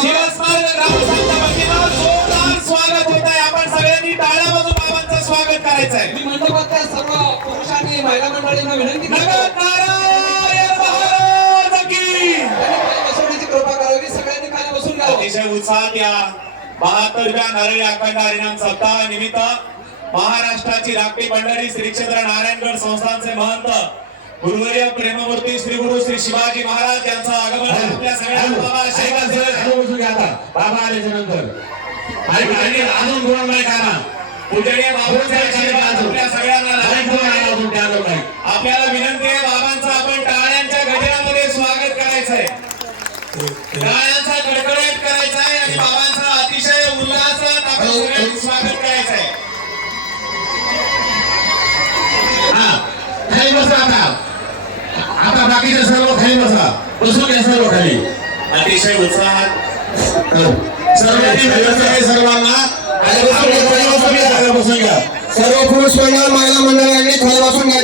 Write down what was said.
ग्रामस्थांच्या वतीनं जोरदार स्वागत होत आहे. आपण सगळ्यांनी टाळ्या वाजून बाबांचं स्वागत करायचं आहे. मी मंडपातल्या सर्व पुरुष आणि महिला मंडळींना विनंती करतो. नगद नारायण महाराज की. त्यांनी खाली बसवण्याची कृपा करावी. सगळ्यांनी खाली बसून घ्यावं अतिशय उत्साहात या बहात्तरव्या नारळी अखंड हरिनाम सप्ताह निमित्त महाराष्ट्राची राखटी मंडळी श्री क्षेत्र नारायणगड संस्थानचे महंत गुरुवर्य प्रेममूर्ती श्री गुरु श्री शिवाजी महाराज यांचं आगमन आहे. आपल्या बाबा आल्याच्यानंतर आणि अजून दोन आपल्या सगळ्यांना आपल्याला विनंती आहे बाबांचं आपण टाळ्यांच्या गजरामध्ये स्वागत करायचं आहे टाळ्यांचा कडकडाट करायचा आहे आणि बाबांचा अतिशय उल्हासात आपण सगळ्यांनी स्वागत करायचं आहे खाली बसा आता आता बाकीचे सर्व खाली बसा बसून घ्या सर्व खाली अतिशय उत्साहात. विनंती सर्वांना. बसून सर्व पुरुष मंडळ महिला मंडळांनी खाली बसून घ्यायचं